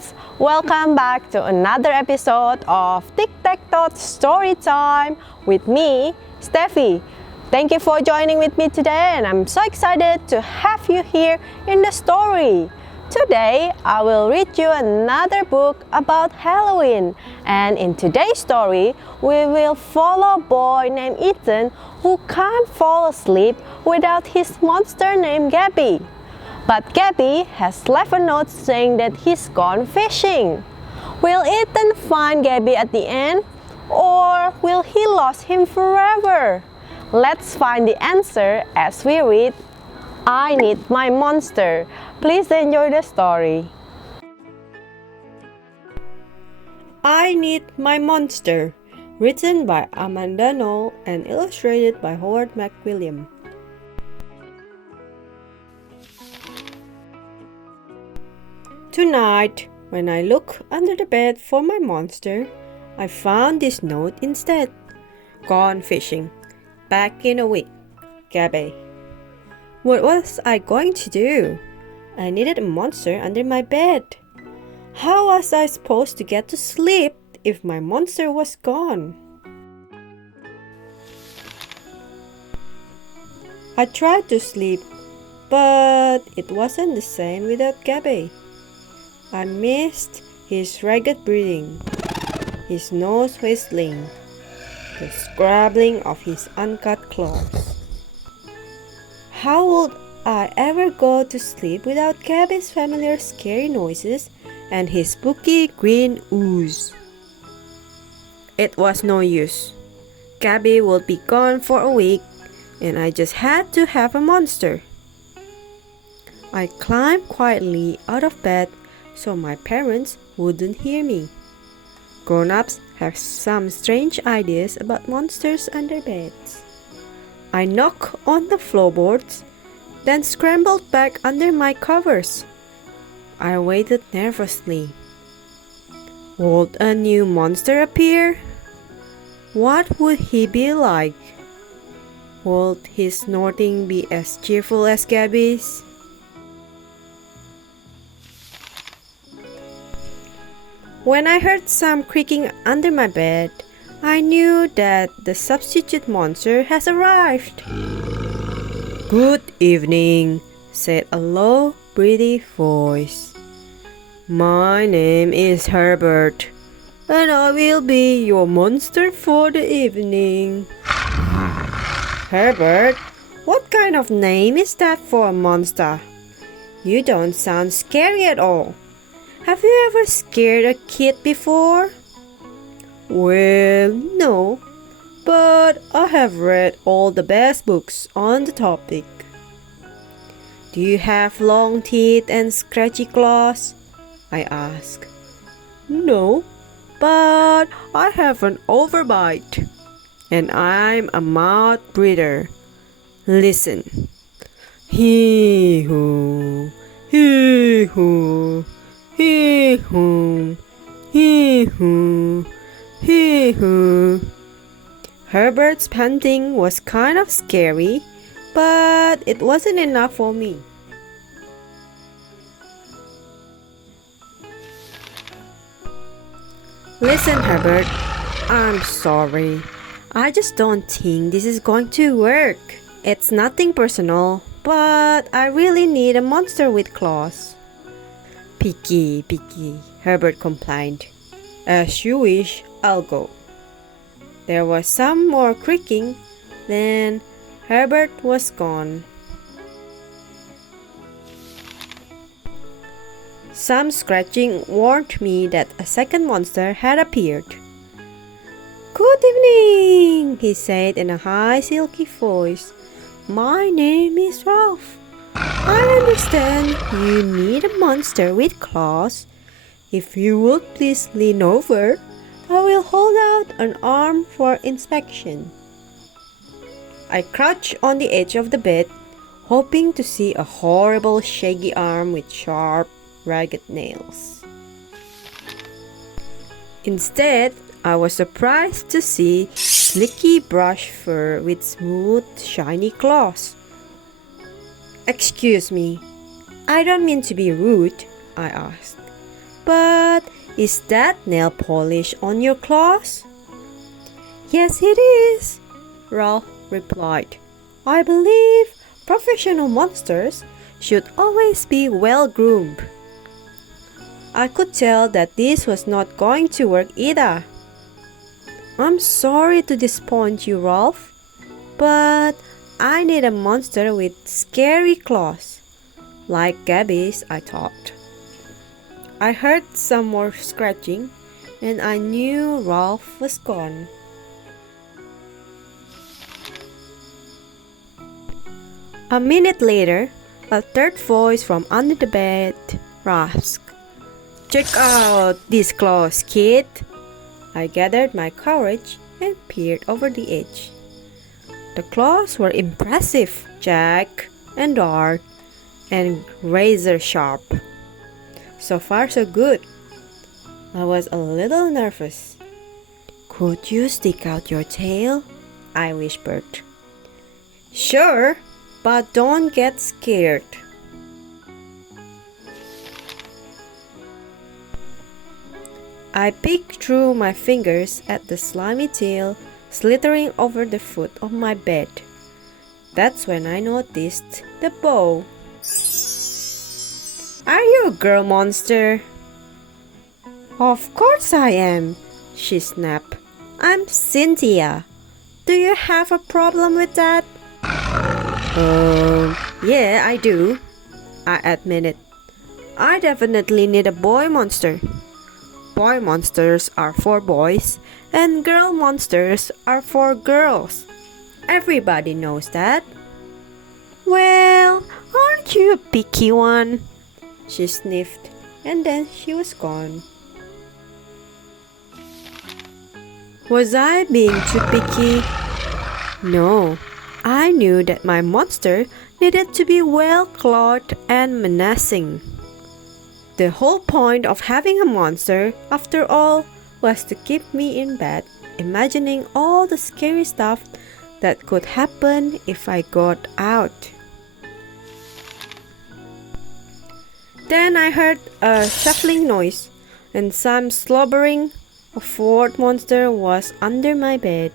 friends! Welcome back to another episode of Tic Tac Toe Storytime with me, Steffi. Thank you for joining with me today, and I'm so excited to have you here in the story. Today, I will read you another book about Halloween, and in today's story, we will follow a boy named Ethan who can't fall asleep without his monster named Gabe. But Gabe has left a note saying that he's gone fishing. Will Ethan find Gabe at the end, or will he lose him forever? Let's find the answer as we read I Need My Monster. Please enjoy the story. I Need My Monster, written by Amanda Noll and illustrated by Howard McWilliam. Tonight, when I look under the bed for my monster, I found this note instead. Gone fishing. Back in a week. Gabe. What was I going to do? I needed a monster under my bed. How was I supposed to get to sleep if my monster was gone? I tried to sleep, but it wasn't the same without Gabe. I missed his ragged breathing, his nose whistling, the scrabbling of his uncut claws. How would I ever go to sleep without Gabe's familiar scary noises and his spooky green ooze? It was no use. Gabe would be gone for a week, and I just had to have a monster. I climbed quietly out of bed so my parents wouldn't hear me. Grown-ups have some strange ideas about monsters under beds. I knocked on the floorboards, then scrambled back under my covers. I waited nervously. Would a new monster appear? What would he be like? Would his snorting be as cheerful as Gabe's? When I heard some creaking under my bed, I knew that the substitute monster has arrived. Good evening, said a low, pretty voice. My name is Herbert, and I will be your monster for the evening. Herbert? What kind of name is that for a monster? You don't sound scary at all. Have you ever scared a kid before? Well, no, but I have read all the best books on the topic. Do you have long teeth and scratchy claws? I asked. No, but I have an overbite, and I'm a mouth breather. Listen. Hee-hoo, hee-hoo. Hee-hoo, hee-hoo, hee-hoo. Herbert's panting was kind of scary, but it wasn't enough for me. Listen, Herbert, I'm sorry. I just don't think this is going to work. It's nothing personal, but I really need a monster with claws. Picky, Herbert complained. As you wish, I'll go. There was some more creaking, then Herbert was gone. Some scratching warned me that a second monster had appeared. Good evening, he said in a high, silky voice. My name is Ralph. I understand you need a monster with claws. If you would please lean over, I will hold out an arm for inspection. I crouched on the edge of the bed, hoping to see a horrible shaggy arm with sharp, ragged nails. Instead, I was surprised to see slicky brush fur with smooth, shiny claws. Excuse me, I don't mean to be rude, I asked, But is that nail polish on your claws? Yes, it is, Ralph replied. I believe professional monsters should always be well groomed. I could tell that this was not going to work either. I'm sorry to disappoint you, Ralph, but I need a monster with scary claws, like Gabby's, I thought. I heard some more scratching, and I knew Ralph was gone. A minute later, a third voice from under the bed rasped, "Check out these claws, kid." I gathered my courage and peered over the edge. The claws were impressive, Jack, and dark, and razor sharp. So far, so good. I was a little nervous. "Could you stick out your tail?" I whispered. "Sure, but don't get scared." I peeked through my fingers at the slimy tail slithering over the foot of my bed. That's when I noticed the bow. "Are you a girl monster?" "Of course I am," she snapped. "I'm Cynthia. Do you have a problem with that?" Yeah, I do," I admitted. "I definitely need a boy monster. Boy monsters are for boys, and girl monsters are for girls. Everybody knows that." "Well, aren't you a picky one?" She sniffed, and then she was gone. Was I being too picky? No, I knew that my monster needed to be well-clothed and menacing. The whole point of having a monster, after all, was to keep me in bed, imagining all the scary stuff that could happen if I got out. Then I heard a shuffling noise, and some slobbering. A fourth monster was under my bed.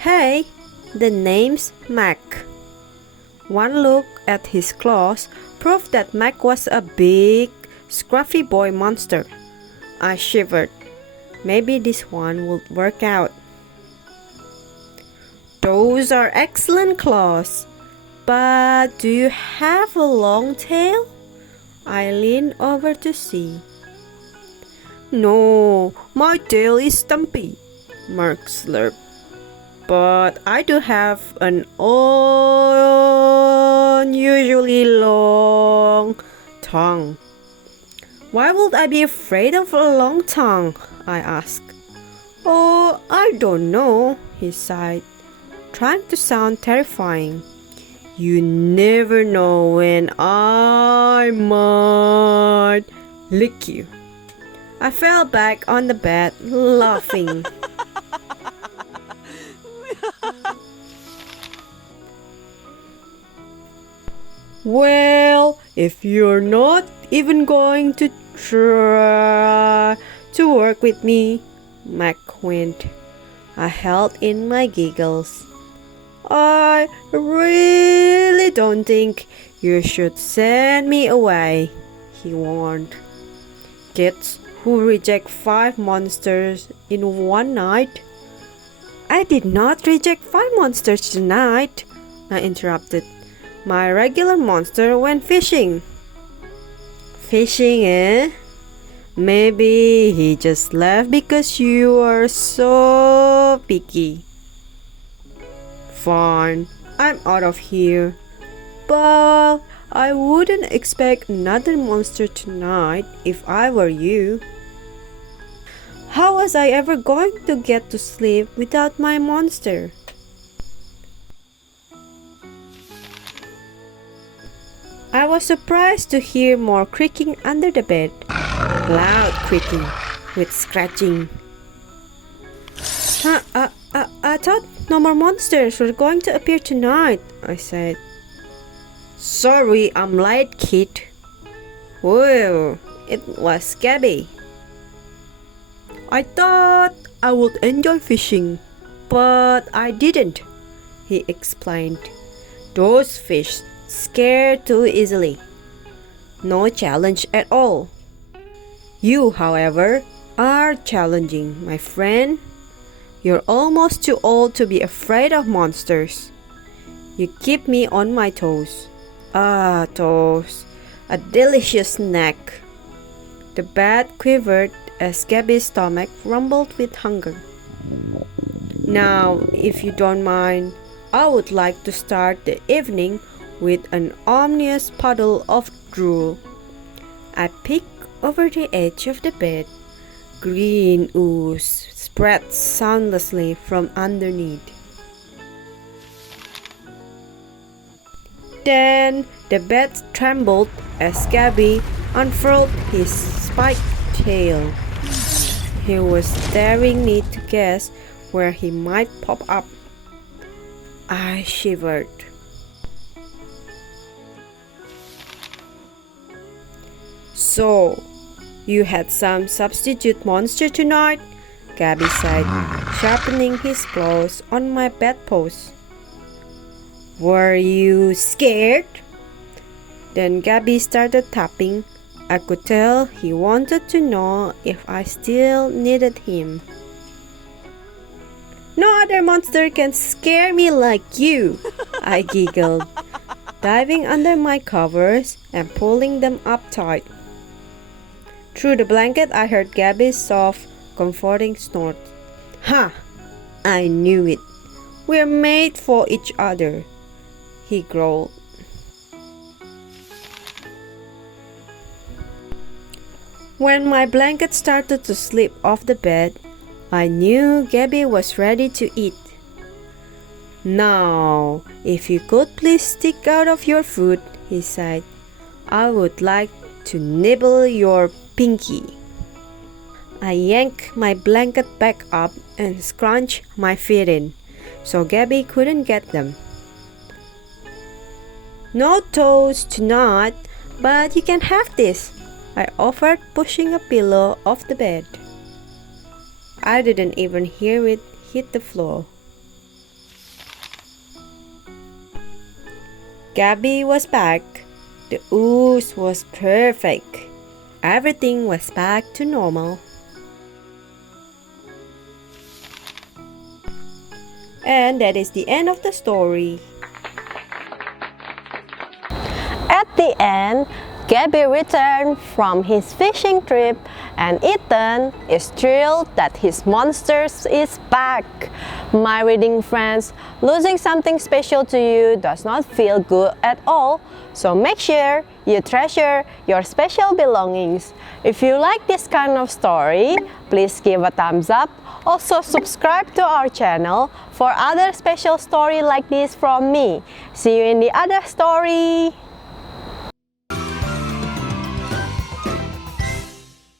Hey, the name's Mac. One look at his claws proved that Mac was a big, scruffy boy monster. I shivered. Maybe this one would work out. "Those are excellent claws, but do you have a long tail?" I leaned over to see. "No, my tail is stumpy," Mark slurped. "But I do have an unusually long tongue." "Why would I be afraid of a long tongue?" I asked. "Oh, I don't know," he sighed, trying to sound terrifying. "You never know when I might lick you." I fell back on the bed, laughing. "Well, if you're not even going to try to work with me," Mac whined. I held in my giggles. "I really don't think you should send me away," he warned. "Kids who reject 5 monsters in one night." "I did not reject 5 monsters tonight," I interrupted. "My regular monster went fishing." "Fishing, eh? Maybe he just left because you are so picky." "Fine, I'm out of here. But I wouldn't expect another monster tonight if I were you." How was I ever going to get to sleep without my monster? I was surprised to hear more creaking under the bed. Loud creaking with scratching. I thought no more monsters were going to appear tonight," I said. "Sorry, I'm late, kid." "Well, it was Gabe. I thought I would enjoy fishing, but I didn't, he explained. Those fish scare too easily. No challenge at all. You, however, are challenging, my friend. You're almost too old to be afraid of monsters. You keep me on my toes. Ah, toes. A delicious snack. The bat quivered as Gabby's stomach rumbled with hunger. Now, if you don't mind, I would like to start the evening with an ominous puddle of drool. I peeked over the edge of the bed. Green ooze spread soundlessly from underneath. Then the bed trembled as Gabby unfurled his spiked tail. He was daring me to guess where he might pop up. I shivered. So, you had some substitute monster tonight? Gabby said, sharpening his claws on my bedpost. Were you scared? Then Gabby started tapping. I could tell he wanted to know if I still needed him. No other monster can scare me like you, I giggled, diving under my covers and pulling them up tight. Through the blanket, I heard Gabby's soft, comforting snort. Ha! I knew it. We're made for each other, he growled. When my blanket started to slip off the bed, I knew Gabby was ready to eat. Now, if you could please stick out of your food, he said, I would like to nibble your pinky. I yanked my blanket back up and scrunched my feet in, so Gabby couldn't get them. No toes tonight, but you can have this, I offered, pushing a pillow off the bed. I didn't even hear it hit the floor. Gabby was back. The ooze was perfect. Everything was back to normal. And that is the end of the story. At the end, Gabby returned from his fishing trip and Ethan is thrilled that his monsters is back. My reading friends, losing something special to you does not feel good at all, so make sure you treasure your special belongings. If you like this kind of story, please give a thumbs up. Also subscribe to our channel for other special story like this from me. See you in the other story.